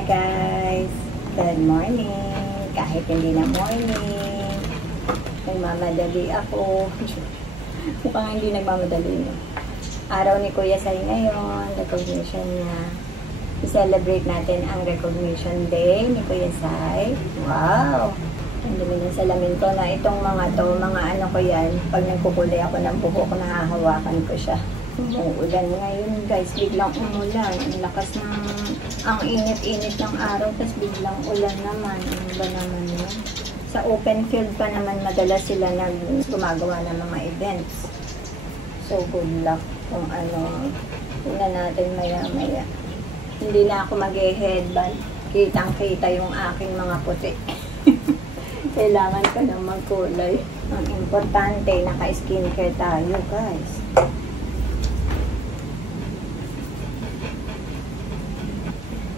Hi guys! Good morning! Kahit hindi na morning, nagmamadali ako. Mukhang hindi nagmamadali, no? Araw ni Kuya Sai ngayon, recognition niya. I-celebrate natin ang recognition day ni Kuya Sai. Wow! Ang dumi ng salamin ko na itong mga ano ko yan, pag nagkukulay ako ng buhok, nahahawakan ko siya. Umuulan ngayon guys, biglang umulan. Ang lakas ng, ang init-init ng araw, tapos biglang ulan naman. Ano ba naman yun? Sa open field pa naman madalas sila gumagawa ng mga events. So good luck kung ano. Tingnan natin maya-maya. Hindi na ako mag-headband. Kitang-kita yung aking mga puti. Kailangan ko na magkulay. Ang importante, naka-skincare tayo guys.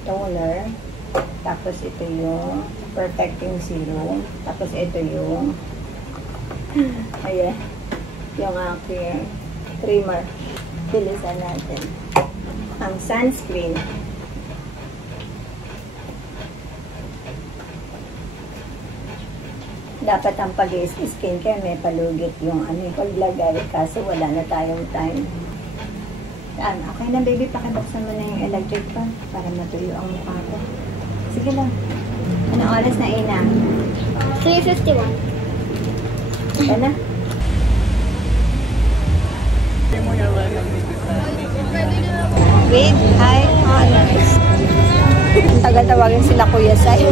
Toner, tapos ito yung protecting serum, tapos ito yung ayan, yung aking trimmer. Bilisan natin ang sunscreen. Dapat ang pag-skincare may palugit yung ano yung paglagay, kaso wala na tayong time. Okay na baby, pakibuksan mo na yung electric fan para matuyo ang mukha ko. Sige lang. Anong oras na, Ina? 3:51. Ika na. With high honors. Tagal tawagin sila Kuya Sai.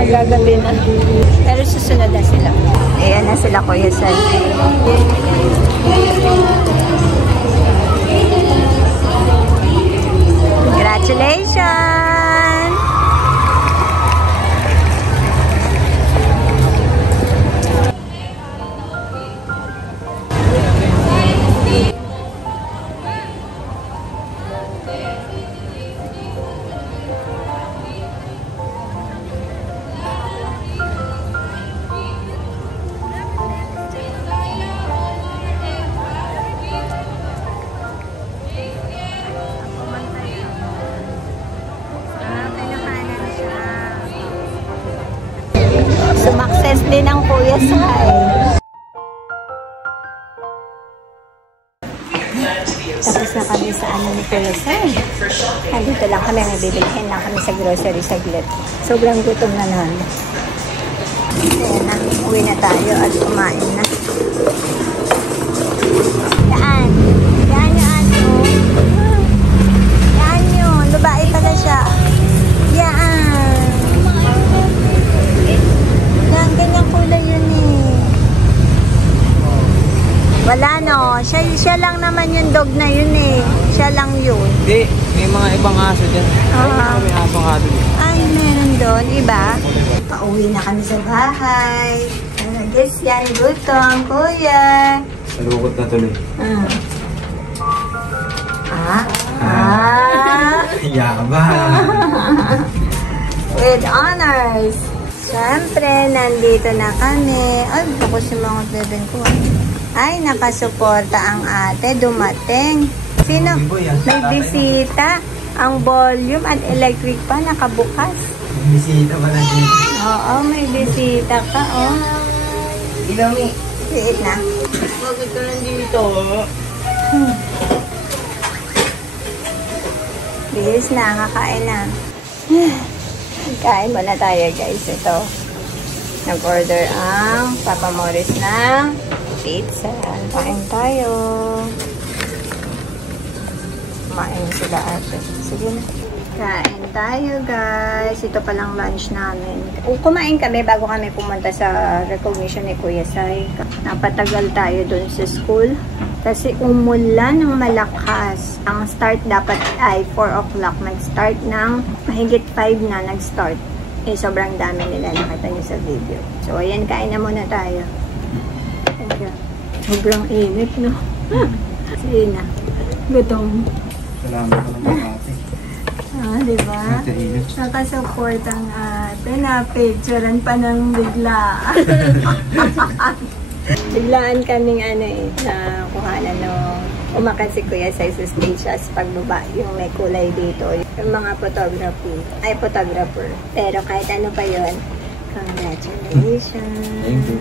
Magagabi na. Pero susunod na sila. Ayan na sila Kuya Sai. Congratulations! Sumakses din ang Kuya Sai. Tapos na kami sa ano ni Kuya Sai. Nandito lang kami, may bibilhin lang kami sa grocery saglit. Sobrang gutom na naman. Ayan na, uwi na tayo at kumain na. Daan. Daan yun, ano. Daan yun. Babae pala siya. Yan. Ganyang kulay yun eh. Wala no. Siya lang naman yung dog na yun eh. Siya lang yun. Hindi. May mga ibang aso dyan. May asong aso dyan. Ay, meron doon. Iba. Pauwi na kami sa bahay. Guess yan. Gutom, Kuya. Salukot na tuloy. Yaman. With honors. Siyempre, nandito na kami. Ay, tapos yung mga beben ko. Ay, nakasuporta ang ate. Dumating. Sino? May bisita. Ang volume at electric pa nakabukas. May bisita pala dito. Oo, may bisita ka. Oh. Ilami. Liit na. Bakit ka nandito? Bilis na. Kakain na. Kain muna tayo guys. Ito. Nag-order ang Papa Morris ng pizza. Kain tayo. Kumain sila ate. Sige na. Kain tayo guys. Ito palang lunch namin. Kumain kami bago kami pumunta sa recognition ni Kuya Sai. Napatagal tayo dun sa school. Kasi umulan ng malakas. Ang start dapat ay 4 o'clock. Nag-start ng mahigit 5 na nag-start. Eh, sobrang dami nila. Nakita niyo sa video. So, ayan, kain na muna tayo. Sobrang init, no? Sige na. Gutom. Salamat ka naman ate. Diba? Nakasupport ang ate. Na-picturean pa ng bigla. Biglaan kaming ano eh, na kuhanan ng umakan si Kuya Sai sa stage as pagbaba yung may kulay dito. Yung mga photographer. Pero kahit ano pa yun, congratulations. Thank you.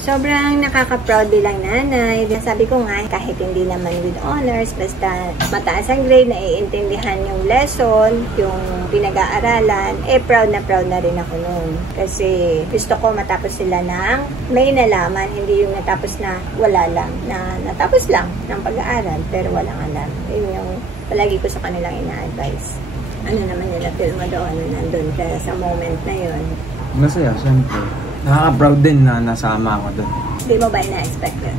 Sobrang nakaka-proud bilang nanay. Sabi ko nga, kahit hindi naman with honors, basta mataas ang grade, naiintindihan yung lesson, yung pinag-aaralan, proud na rin ako noon. Kasi gusto ko matapos sila ng may nalaman, hindi yung natapos na wala lang, na natapos lang ng pag-aaral, pero walang alam. Yun yung palagi ko sa kanilang ina-advise. Ano naman nila, feel mo doon, nandun ka sa moment na yun. Masaya, syempre. Nakaka-proud din na nasama ako doon. Hindi mo ba ina-expect yun?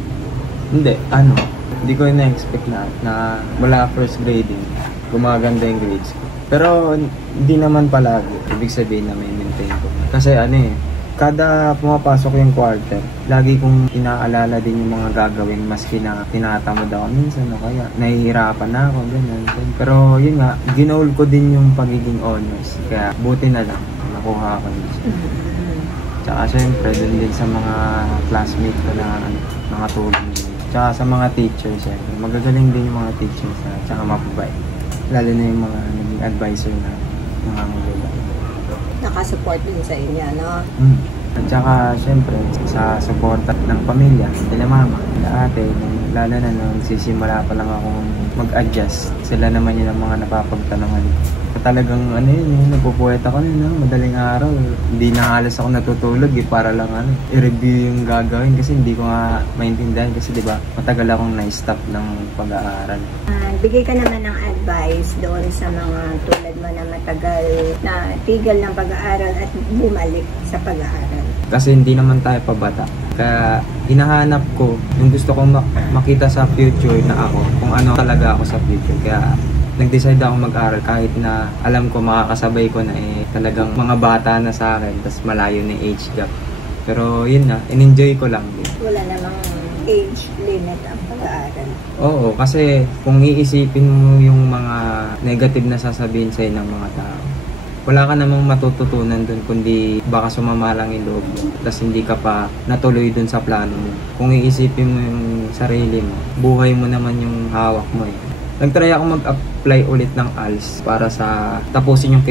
Hindi ko ina-expect na mula first grading, gumaganda yung grades ko. Pero hindi naman palagi, ibig sabihin na may maintain ko. Kasi kada pumapasok yung quarter, lagi kong inaalala din yung mga gagawin, maski na tinatamad ako minsan, kaya nahihirapan na ako, ganyan. Pero yun nga, ginoal ko din yung pagiging honors, kaya buti na lang, nakuha ko din siya. Tsaka syempre, dun din sa mga classmates ko na mga tulong din. Tsaka sa mga teachers, magagaling din yung mga teachers tsaka mapabait. Lalo na yung mga naging advisor na nangangagabay. Nakasupport din sa inyo, no? At saka syempre, sa suporta ng pamilya, nila mama, nila ate, lalo na nung sisimula pa lang akong mag-adjust. Sila naman yun ang mga napapagtanungan. Talagang nagpupuwet ako madaling araw. Hindi na halos ako natutulog para lang i-review yung gagawin kasi hindi ko nga maintindihan kasi diba matagal akong na-stop ng pag-aaral. Bigay ka naman ng advice doon sa mga tulad mo na matagal na tigil ng pag-aaral at bumalik sa pag-aaral. Kasi hindi naman tayo pabata. Kaya hinahanap ko yung gusto kong makita sa future na ako, kung ano talaga ako sa future. Kaya nag-decide ako mag-aral kahit na alam ko makakasabay ko na talagang mga bata na sa akin, tas malayo na yung age gap. Pero yun na, in-enjoy ko lang din. Wala namang age limit ang pag-aaral. Oo, kasi kung iisipin mo yung mga negative na sasabihin sa'yo ng mga tao, wala ka namang matututunan dun kundi baka sumama lang yung loob mo. Tas hindi ka pa natuloy dun sa plano mo. Kung iisipin mo yung sarili mo, buhay mo naman yung hawak mo Nag-try ako mag-apply ulit ng ALS para sa tapusin yung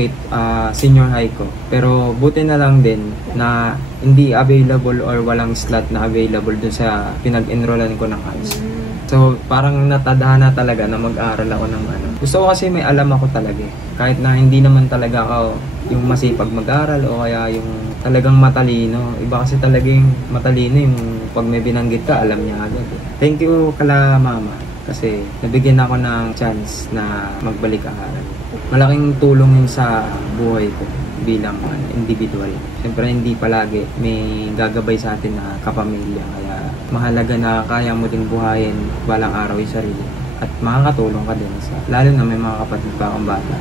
senior high ko. Pero buti na lang din na hindi available or walang slot na available dun sa pinag-enrollan ko ng ALS. So parang natadhana talaga na mag-aral ako ng Gusto ko kasi may alam ako talaga Kahit na hindi naman talaga ako yung masipag mag-aral o kaya yung talagang matalino. Iba kasi talaga yung matalino yung pag may binanggit ka, alam niya agad. Thank you kala mama. Kasi nabigyan ako ng chance na magbalik aral. Malaking tulong yun sa buhay ko bilang individual. Siyempre hindi palagi may gagabay sa atin na kapamilya. Kaya mahalaga na kaya mo din buhayin balang araw yung sarili. At makakatulong ka din lalo na may mga kapatid pa akong bata.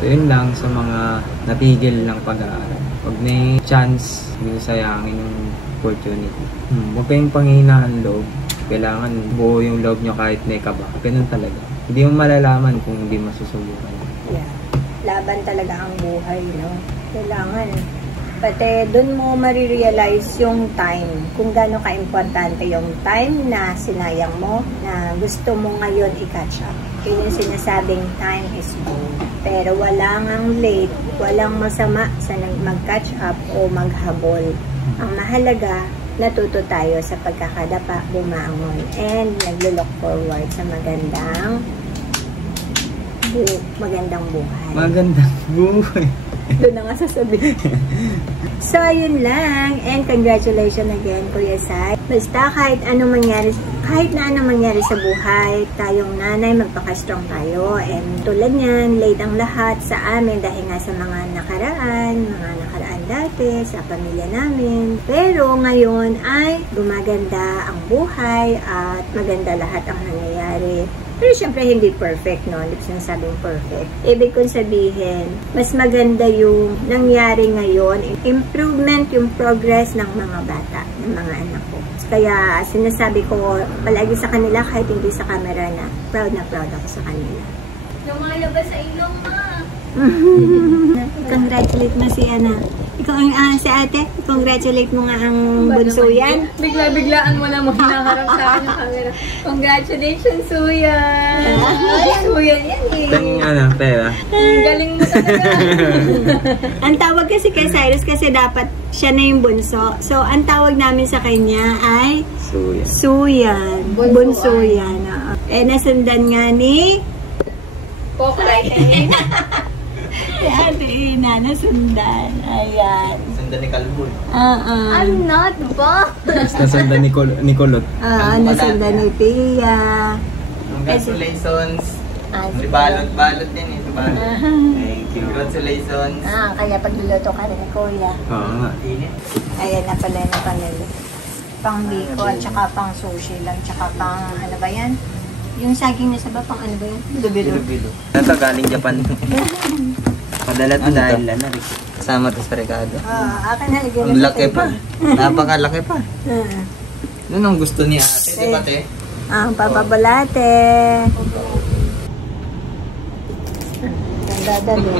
So yun lang sa mga natigil ng pag-aaral. Pag may chance, hindi sayangin yung opportunity. Huwag kayong panghihinaan loob. Kailangan buo yung loob nyo kahit may kaba. Ganun talaga. Hindi mo malalaman kung hindi masusubukan. Yeah. Laban talaga ang buhay, no? Kailangan. Pati doon mo marirealize yung time. Kung gaano ka-importante yung time na sinayang mo, na gusto mo ngayon i-catch up. Yun yung sinasabing time is gold. Pero walang ang late, walang masama sa mag-catch up o maghabol. Ang mahalaga, natuto tayo sa pagkakadapa, bumangon, and naglo-look forward sa magandang buhay. Magandang buhay. Doon na nga sasabihin. So, ayun lang. And congratulations again, Kuya Sai. Basta kahit na anong mangyari sa buhay, tayong nanay, magpaka-strong tayo. And tulad niyan, late ang lahat sa amin dahil nga sa mga nakaraan dati, sa pamilya namin. Pero ngayon ay gumaganda ang buhay at maganda lahat ang nangyayari. Pero syempre hindi perfect, no? Hindi ko sinasabing perfect. Ibig kong sabihin, mas maganda yung nangyari ngayon. Improvement yung progress ng mga bata, ng mga anak ko. Kaya sinasabi ko palagi sa kanila kahit hindi sa camera na proud ako sa kanila. Lumalabas sa ilong, ma! Congratulate mo si Ana. Ikaw ang si ate, congratulate mo nga ang bunso yan. Bigla-biglaan mo na mo hinaharap sa akin yung camera. Congratulations, Suyan! Suyan yan eh. Tanging pera. Galing mo talaga. Ang tawag kasi kay Cyrus kasi dapat siya na yung bunso. So, ang tawag namin sa kanya ay Suyan. Suyan. Bunso yan. Nasundan nga ni Pokray. si Ate Ina, nasundan. Ayan. Sundan ni Kalbul. I'm not ba? Nasundan ni Kulot. Nasundan ni Pia. Congratulations. Si Balot din eh. Balot. Thank you. Congratulations. Kaya pagluluto ka rin ni Kuya. Oo nga. Ayan na pala na panili. Pang biko at saka pang sushi lang. Tsaka pang ano ba yan? Yung saging na saba pang ano ba yan? Bilo-bilo. Ito galing Japan. Padala to dahil kasama to sa regalo. Akin na ligyan Ang laki pa. Napakalaki pa. Yun ang gusto ni ate, di ba te? Ang papabalate. Ang dadalo.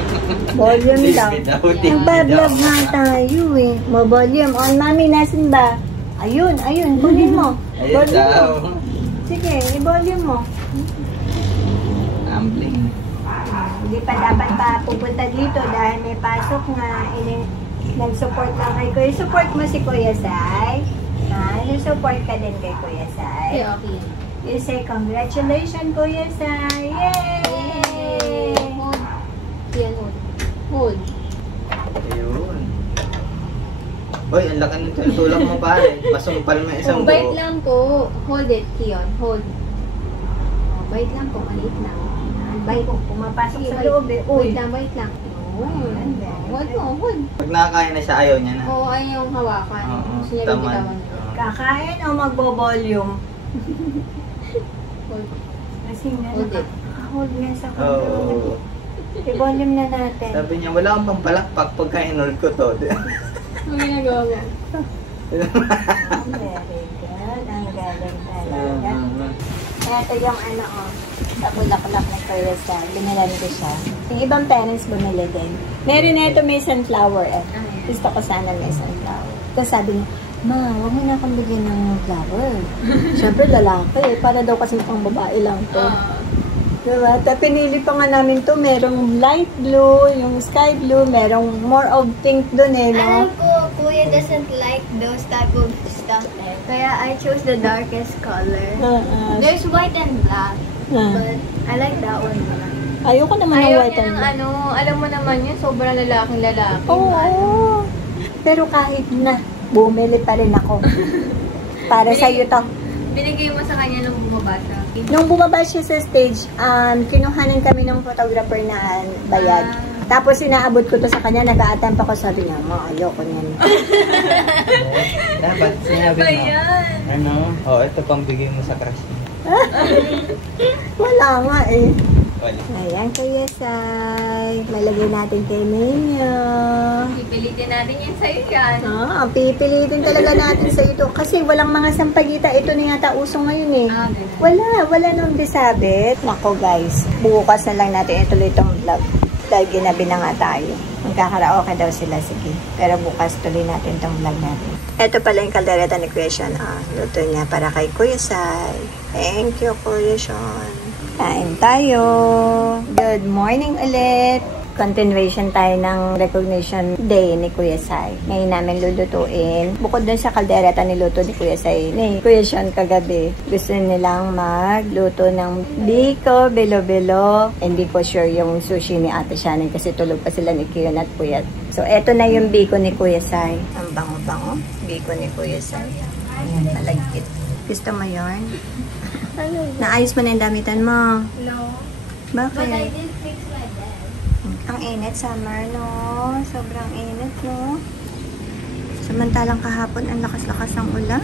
Volume daw. Nagbablog nga tayo eh. Mo volume. On, mami, nasin ba? Ayun, kunin mo. Ayun Volume mo. daw. Sige, i-volume mo. Ampling. Hindi pa dapat pa pupunta dito dahil may pasok nga. Nag-support lang kay Kuya. Support mo si Kuya Sai. Nag-support ka din kay Kuya Sai. Okay. You say, congratulations, Kuya Sai. Yay! Hold. Yan, hold. Hold. Ayun. Uy, ang laki ng tulak mo pare. Masumpal mo isang Bite buo. lang po. Hold it, Kion. Hold. Bite lang po. Maliit lang. Bite po. Pumapasok Sige, sa bite. loob eh. Wait lang, bite lang. Hold mo, hold. Pag nakakain na siya, ayaw niya na. Oo, ay yung hawakan. Oo, Gusto niya tama. bibitawan. Kakain o magbo-volume? Hold. Kasi nga, Hold it. hold nga sa Oo. control. I-volume na natin. Sabi niya, wala akong pampalakpak pagka in-hold ko to. Ang ginagawa mo. Very good. Ang galing talaga. Ito yung ano tabulaklak na Kuya Sai. Binalan ko siya. Yung ibang parents bumili din. Meron na ito may sunflower eh. Gusto ko sana may sunflower. Tapos sabi niya, Ma, huwag mo na akong bigyan ng flower. Siyempre lalaki eh. Para daw kasi pang babae lang to. Diba? Tapos pinili pa nga namin to. Merong light blue, yung sky blue, merong more of pink dun eh, no? Alam ko, Kuya doesn't like those type of stuff. Kaya I chose the darkest color. There's white and black. But I like that one. Ayoko naman ng Ayaw white niya and ng black. ano, alam mo naman yun, sobrang lalaking lalaki. Oo. Pero kahit na, bumili pa rin ako. Para sa'yo to. Binigay mo sa kanya nung bumaba siya. Nung bumaba siya sa stage, kinuhanan kami ng photographer na bayad. Tapos inaabot ko to sa kanya, nag-a-attempt ako, sabi niya, Ma, ayoko niyan. Dapat sinabi Ba mo. yan? Ano? Ito pang bigay mo sa crush mo. Wala nga eh. Wala. Ayan, Kuya Sai. Malagay natin kay Nino. Pipilitin natin yan sa'yo yan. Pipilitin talaga natin sa ito. Kasi walang mga sampagita. Ito na yata uso ngayon eh. Ganun. Wala nung disabit. Nako guys, bukas na lang natin ituloy itong vlog. Dahil ginabi na nga tayo. Magkakaraoke daw sila, sige. Pero bukas tuloy natin itong vlog natin. Ito pala yung kaldereta ni Kuya Sean. Luto niya para kay Kuya Sai. Thank you, Kuya Sean. Kain tayo. Good morning ulit. Continuation tayo ng recognition day ni Kuya Sai. Ngayon namin lulutuin. Bukod dun sa kaldereta niluto ni Kuya Sai, ni Kuya Sean kagabi, gusto nilang magluto ng biko, bilo-bilo. Hindi ko sure yung sushi ni Ate Shannon kasi tulog pa sila ni Kiyon at Puyat. So, eto na yung biko ni Kuya Sai. Ang bango-bango. Biko ni Kuya Sai. Ayan, malagkit. Gusto mo yun? Ano? Naayos mo na yung damitan mo. No. Bakit? But I did fix my bed. Ang init, summer, no? Sobrang init, no? Samantalang kahapon, ang lakas-lakas ng ulan.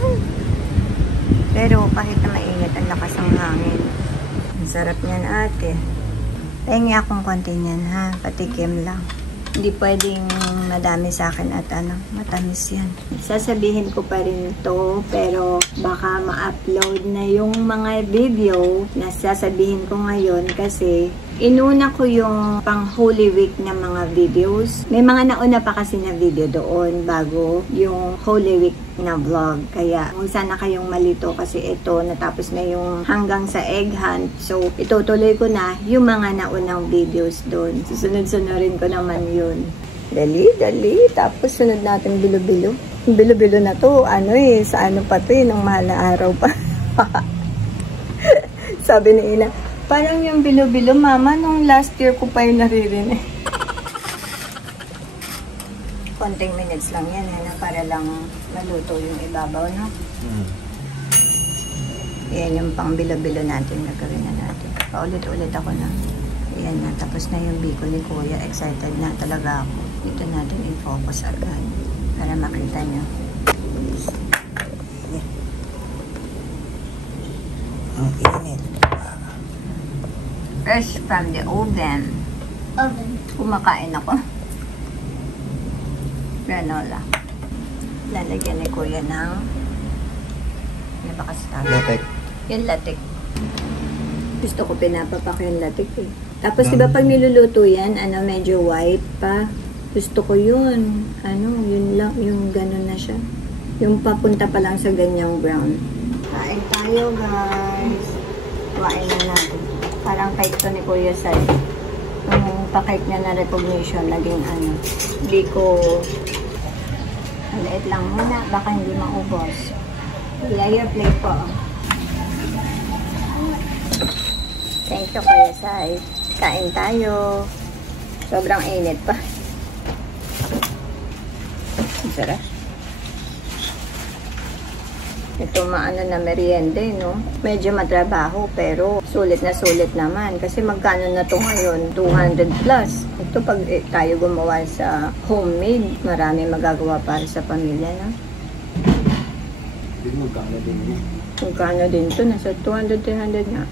Pero kahit na mainit, ang lakas ng hangin. Ang sarap niyan, ate. Pahingi akong konti niyan, ha? Patikim lang. Hindi pwedeng madami sa akin at matamis yan. Sasabihin ko pa rin to, pero baka ma-upload na yung mga video na sasabihin ko ngayon kasi Inuna ko yung pang Holy Week na mga videos. May mga nauna pa kasi na video doon bago yung Holy Week na vlog. Kaya kung sana kayong malito kasi ito natapos na yung hanggang sa egg hunt. So itutuloy ko na yung mga naunang videos doon. Susunod-sunurin ko naman yun. Dali. Tapos sunod natin bilo-bilo. Bilo-bilo na to, sa ano pa to nung mahal na araw pa. Sabi ni Ina, parang yung bilo-bilo, mama, nung last year ko pa yung naririnig. Konting minutes lang yan, para lang maluto yung ibabaw, no? Yan yung pang bilo-bilo natin, gagawin na natin. Paulit-ulit ako na. Yan na, tapos na yung biko ni Kuya. Excited na talaga ako. Dito natin i-focus agad para makita nyo. Ang init. Fresh from the oven. Kumakain ako. Granola. Lalagyan ni Kuya ng Latek. yung latik. Gusto ko pinapapak yung latik eh. Tapos diba pag niluluto yan, medyo white pa. Gusto ko yun. Yun lang, yung gano'n na siya. Yung papunta pa lang sa ganyang brown. Kain tayo, guys. Kumain na natin. Parang cake to ni Kuya Sai. Yung pa-cake niya na recognition, naging Hindi ko... Maliit lang muna, baka hindi maubos. Layer plate po. Thank you, Kuya Sai. Kain tayo. Sobrang init pa. Sarap. Ito na merienda, no? Medyo matrabaho, pero sulit na sulit naman. Kasi magkano na to ngayon? 200 plus. Ito pag tayo gumawa sa homemade, marami magagawa para sa pamilya, no? Magkano din to? Nasa 200, 300 nga.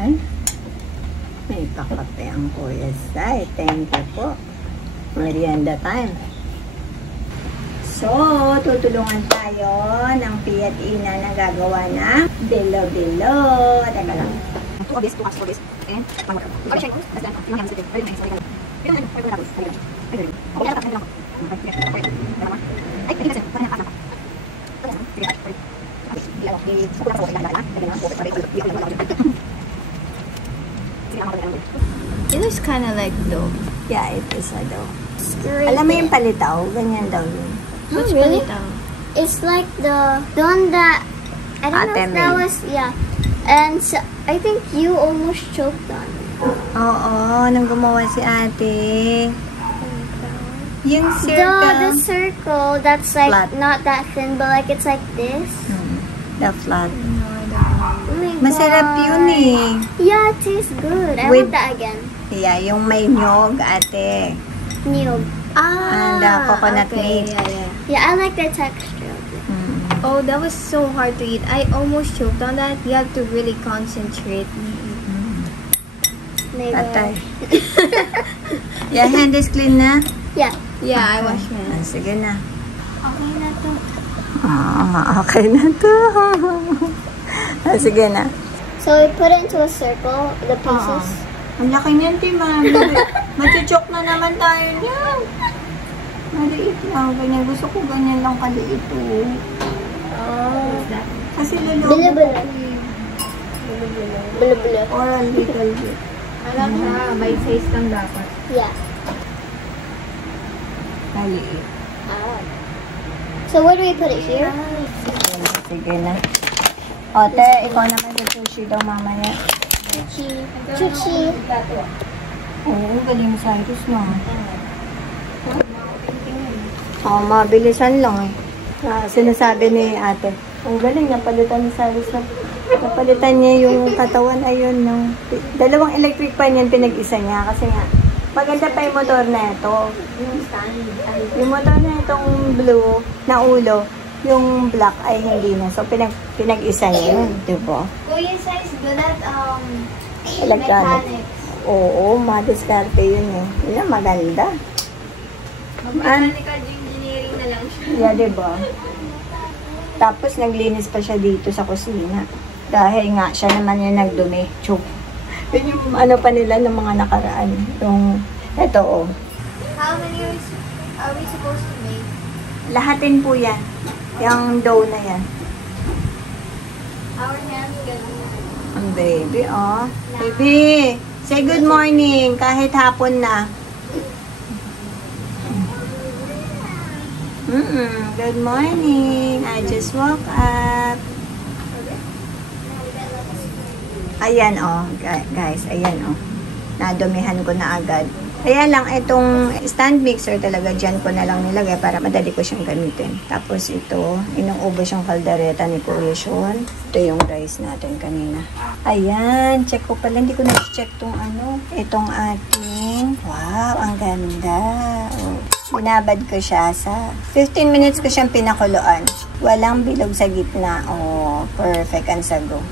Ay, may pakape ang Kuya Sai. Thank you po. Merienda time. So, tutulungan tayo ng Pia at Ina na gagawa na bilo-bilo. Teka lang. 2 of this, 2 cups for this. And 1 more cup. Okay, shake. That's done. You don't have to do it. It looks kind of like dough. Yeah, it is a dough. Alam mo yung palitaw? Ganyan daw yun. What's really? It's like the one that I don't know if that was and so, I think you almost choked on it. Oo, nang gumawa si ate. Yung circle. The circle that's like flat. Not that thin, but like it's like this. The flat. No, I don't know. Oh my Masarap God. yun eh. Yeah, it tastes good. I want that again. Yeah, yung may nyog, ate. Nyog. And coconut milk. Yeah, I like the texture of it. Oh, that was so hard to eat. I almost choked on that. You have to really concentrate. Patay. Your hand is clean na? Yeah. Yeah, I washed my hands. Sige na. Okay na to. Okay na to. Sige na. So we put it into a circle, the pieces. Ang laki niyan, Tima. Mati-chok na naman tayo niyan. Maliit lang. Ganyan. Gusto ko ganyan lang kaliit. Kasi lulubo. Bilo-bilo. Bilo-bilo. Or a little bit. Alam siya, by size lang dapat. Yeah. Maliit. So where do we put it here? Sige na. Ote, ikaw naman sa sushi daw mamaya. Chuchi. Oo, galing mo Cyrus, no? Mabilisan lang eh. Sinasabi ni ate. Ang galing, napalitan ni Cyrus na. Napalitan niya yung katawan. Ayun, no? 2 electric pan yan pinag-isa niya. Kasi nga, maganda pa yung motor na ito. Yung motor na itong blue na ulo, yung black ay hindi na. So, pinag-isa niya yun. Diba? Kuya Sai is good at Electronic. mechanics. Oo, madiskarte yun eh. Yun, maganda. Mechanical engineering na lang siya. Yeah, diba? Tapos, naglinis pa siya dito sa kusina. Dahil nga, siya naman yung nagdumi. Chuk. Yun yung ano pa nila ng mga nakaraan. Yung, eto oh. How many are we supposed to make? Lahatin po yan. Yung dough na yan. Our hands gonna. Ang baby, oh. Baby, say good morning kahit hapon na. Good morning. I just woke up. Ayan, oh. Guys, ayan, oh. Nadumihan ko na agad. Kaya lang, itong stand mixer talaga dyan ko na lang nilagay para madali ko siyang gamitin. Tapos ito, inuubos yung kaldereta ni Kuya Sean. Ito yung rice natin kanina. Ayan, check ko pala. Hindi ko na-check tong ano. Itong ating, wow, ang ganda. Oh. Binabad ko siya sa 15 minutes ko siyang pinakuluan. Walang bilog sa gitna. Oh, perfect ang sago.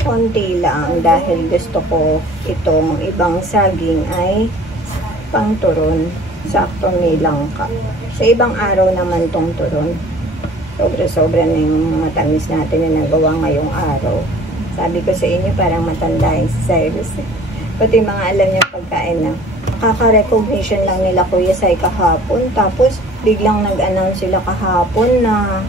Konti lang dahil gusto ko itong ibang saging ay pang-turon. Sakto nilang cup. Sa ibang araw naman tong turon. Sobra-sobra na yung mga tamis natin na nagawa ngayong araw. Sabi ko sa inyo parang matanda yung si Cyrus. Pati mga alam niya pagkain na. Kaka-recognition lang nila Kuya Sai kahapon. Tapos biglang nag-announce sila kahapon na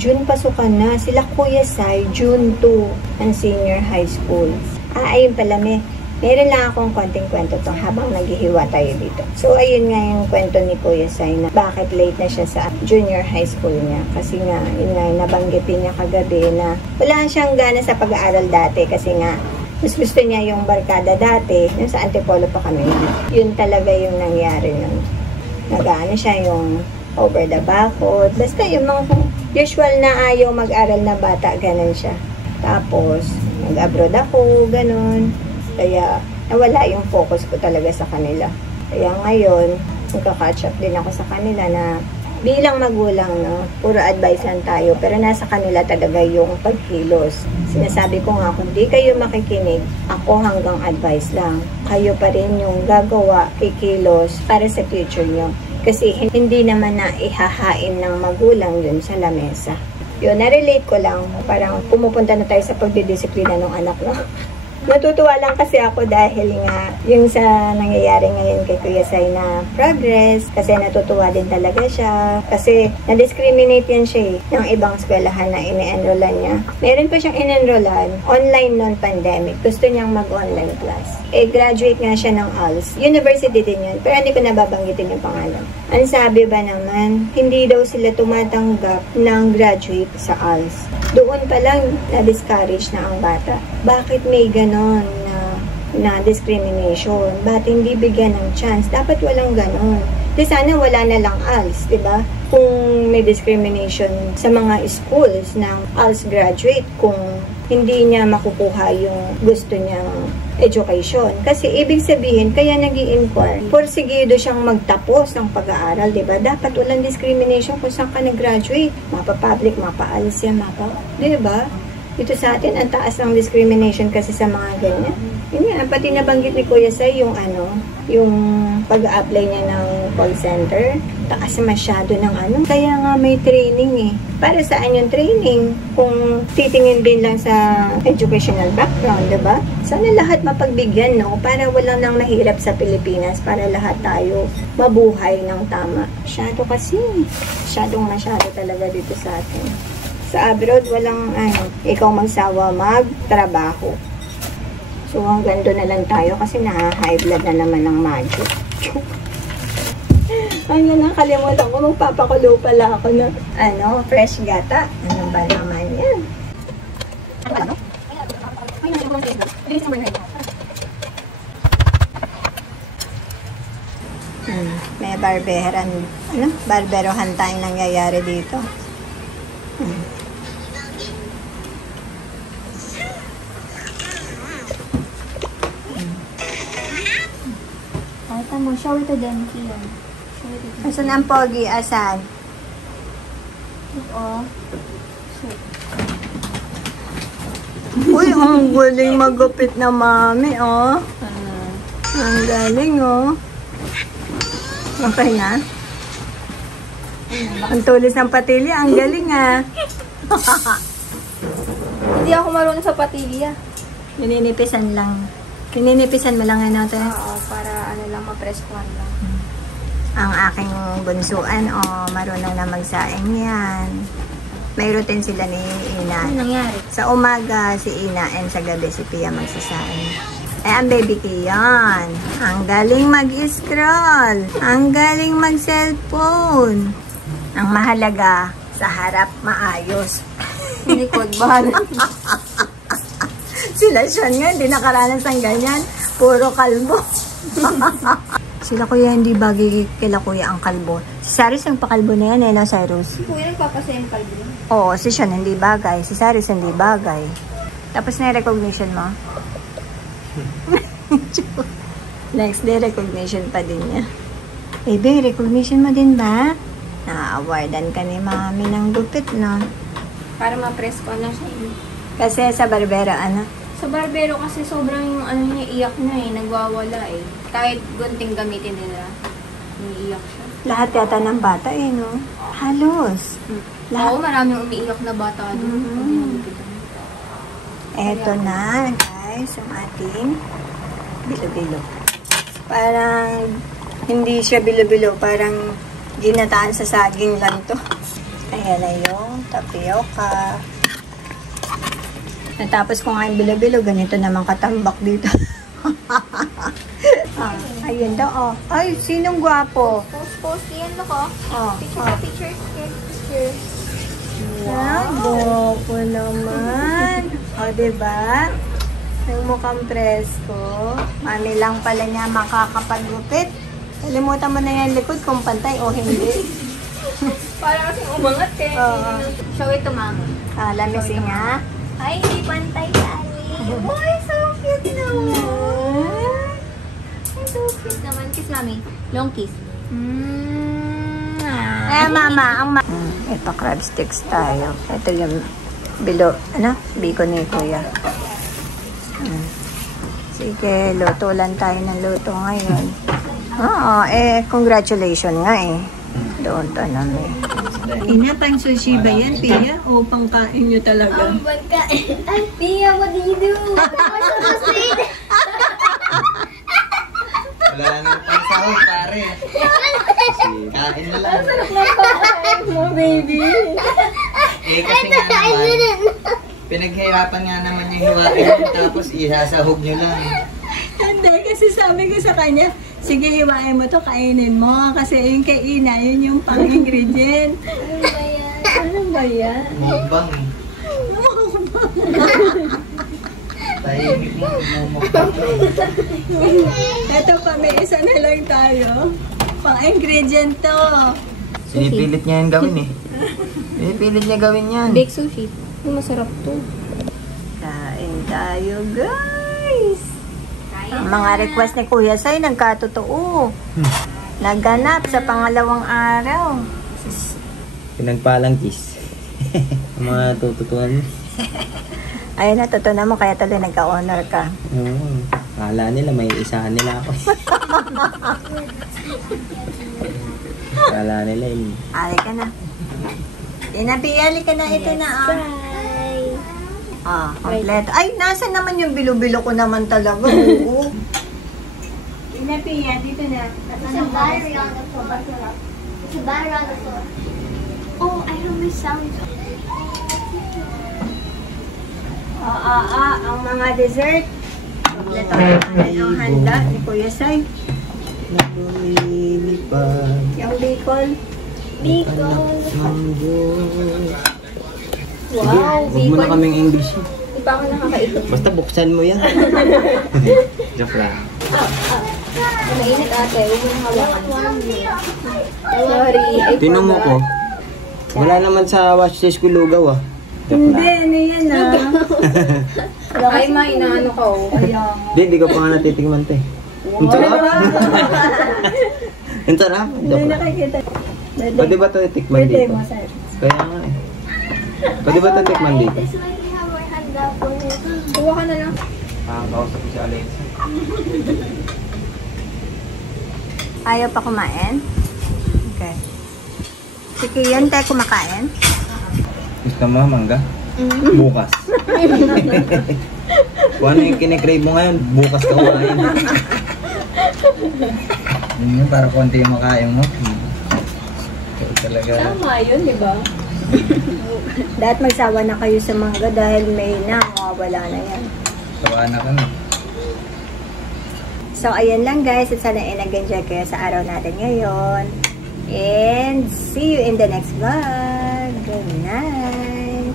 June pasukan na. Sila Kuya Sai, June 2 ang senior high school. Ayun pala, meron lang akong konting kwento to habang naghihiwa tayo dito. So, ayun nga yung kwento ni Kuya Sai na bakit late na siya sa junior high school niya. Kasi nga, yun nga, nabanggitin niya kagabi na wala siyang gana sa pag-aaral dati kasi nga, mas gusto niya yung barkada dati, yung sa Antipolo pa kami. Yun talaga yung nangyari nun. Nag-ano siya yung over the backhood. Basta yung mga usual na ayaw mag-aral na bata, ganun siya. Tapos, nag-abroad ako, ganun. Kaya, nawala yung focus ko talaga sa kanila. Kaya ngayon, magka-catch up din ako sa kanila na bilang magulang, no, puro advice lang tayo. Pero nasa kanila talaga yung pagkilos. Sinasabi ko nga, kung di kayo makikinig, ako hanggang advice lang. Kayo pa rin yung gagawa, kikilos para sa future nyo. Kasi hindi naman na ihahain ng magulang yun sa lamesa. Yun, na-relate ko lang. Parang pumupunta na tayo sa pagdidisiplina ng anak, no? Natutuwa lang kasi ako dahil nga yung sa nangyayari ngayon kay Kuya Sai na progress, kasi natutuwa din talaga siya. Kasi na-discriminate yan siya ng ibang eskwelahan na ini-enrollan niya. Meron pa siyang in-enrollan online non-pandemic. Gusto niyang mag-online class. Graduate nga siya ng ALS. University din yun, pero hindi ko nababanggitin yung pangalan. Ang sabi ba naman, hindi daw sila tumatanggap ng graduate sa ALS. Doon pa lang na-discourage na ang bata. Bakit may ganon na discrimination? Bakit hindi bigyan ng chance? Dapat walang ganon. Di sana wala na lang ALS, diba? Kung may discrimination sa mga schools ng ALS graduate, kung hindi niya makukuha yung gusto niyang education. Kasi ibig sabihin, kaya nag-i-inquire, porsigido siyang magtapos ng pag-aaral, diba? Dapat walang discrimination kung saan ka nag-graduate. Mapa-public, mapa-ALS yan, diba? Dito sa atin, ang taas ng discrimination kasi sa mga ganyan. Yun yan, pati nabanggit ni Kuya Sai yung yung pag-apply niya ng call center, taas masyado ng Kaya nga may training Para saan yung training? Kung titingin din lang sa educational background, diba? Sana lahat mapagbigyan, no? Para walang nang mahirap sa Pilipinas, para lahat tayo mabuhay ng tama. Masyado kasi, masyado talaga dito sa atin. Sa abroad, walang ikaw magsawa magtrabaho. So, hanggang doon na lang tayo kasi na-high blood na naman ng magic. Ayun na, kalimutan ko, magpapakulo pala ako ng fresh gata. Ano ba naman yan? May barberohan tayong nangyayari dito. Show it to them here. Asan ang pogi? Asan? Uy, ang galing magupit na mami, Ang galing, Okay na? Ang tulis ng patilya, ang galing, Hindi ako marunong sa patilya. Nininipisan lang. Nininipisan mo lang yan natin. Oo, para ano lang, ma-press-kuhan lang. Ang aking bunsuan, marunong na magsaing yan. May routine sila ni Ina. Ano nangyari? Sa umaga, si Ina, and sa gabi, si Pia magsasaing. Ang baby ko yan. Ang galing mag-scroll. Ang galing mag-cellphone. Ang mahalaga, sa harap maayos. Likod, bahala. Sila siya nga, hindi nakaranas ng ganyan. Puro kalbo. Sila kuya, hindi bagay kila kuya ang kalbo. Si Saris ang pakalbo na yan, no, Cyrus? Si kuya nagpapasaya ng kalbo. Oo, si Sean hindi bagay. Si Saris hindi bagay. Tapos na yung recognition mo? Next day, recognition pa din niya. Baby, recognition mo din ba? Na-awardan ka ni mami ng gupit, no? Para ma-press-kuhan lang siya. Kasi sa barbero, ano? Sa barbero kasi sobrang yung ano niya, iyak na eh. Nagwawala eh. Kahit gunting gamitin nila, umiiyak siya. Lahat yata ng bata eh, no? Halos. Oo, maraming umiiyak na bata doon. Eto na, guys, ang ating bilo-bilo. Parang hindi siya bilo-bilo, parang ginataan sa saging lang to. Ayan na yung tapioca. Natapos ko nga yung bilo-bilo, ganito naman katambak dito. Ayun daw, oh. Ay, sinong gwapo? Post, yan ako. Picture. Wow, gwapo naman. O, diba? Yung mukhang presko. Mami lang pala niya makakapagupit. Kalimutan mo na yan likod kung pantay o hindi. Para kasing umangat eh. Show it to mama. Lamisin nga. Ay, hindi pantay tali. Boy, so cute naman. Ay, so cute naman. Kiss, mami. Long kiss. Mama, ito crab sticks tayo. Ito yung biko ni Kuya. Sige, luto lang tayo ng luto ngayon. Oo, congratulations nga eh. Doon to namin. Ina, pang sushi ba yan, Pia? O pangkain nyo talaga? Ay, Pia, what do you do? What's so sweet? Wala nang pansahog, pare. Kain na lang. mo, baby. Kasi nga naman, pinaghirapan nga naman yung hiwain, tapos ihasahog nyo lang. Hindi, kasi sabi ko sa kanya, sige, hiwain mo to, kainin mo. Kasi yung kay Ina, yun yung pang-ingredient. Ano ba yan? Mukbang. Tahimik mo, mukbang. Ito pa, may isa na lang tayo. Pang-ingredient to. Pinipilit niya yan gawin eh. Pinipilit niya gawin yan. Bake sushi. Masarap to. Kain tayo, guys. Ang mga request ni Kuya Sai, nagkatotoo. Naganap sa pangalawang araw. Pinagpalang kiss. Ang mga tututuan mo. Ayun, natutunan mo, kaya tuloy nagka-honor ka. Oo. Kala nila, may isahan nila ako. Kala nila yun. Ali ka na. Pinapiyali ka na, ito na. Kompleto. Ay, nasa naman yung bilo-bilo ko naman talaga. Oo. Pinapiya, dito na. There's a battery on the floor. There's a battery on the floor. Oh, I heard my sound. Ang mga dessert. Kompleto ang handa ni Kuya Sai. Lumilipad. Yung bacon. Wow, huwag mo na kaming English. Hindi pa ako nakakaikot. Basta buksan mo yan. Joke lang. Mainit ate. Huwag mo nang hawakan. Sorry. Tinan mo ko. Wala naman sa watchlist ko lugaw ah. Hindi, ano yan Ay, may inaano ka oh. Hindi ko pa nga natitingman te. Ang sarap. Ang sarap. Joke lang. nakikita. Pwede ba ito itikman Pwede dito? mo, sir. Kaya nga eh. Pwede ba ito itikman dito? It's like we have our hand up for it. Kuha ka na lang. Kausap ko si Alexa. Ayaw pa kumain? Okay. Sige, yan tayo kumakain. Gusto mo mangga? Bukas. Kung ano yung kinikrave mo ngayon, bukas ka kumain. Yun, para konti yung makain mo. Kaya talaga. Tama yun, di ba? Dapat magsawa na kayo sa mangga dahil may na, mawawala na yan. Sawa na ka na. So, ayan lang guys. At sana nag-enjoy kayo sa araw natin ngayon. And see you in the next vlog. Good night.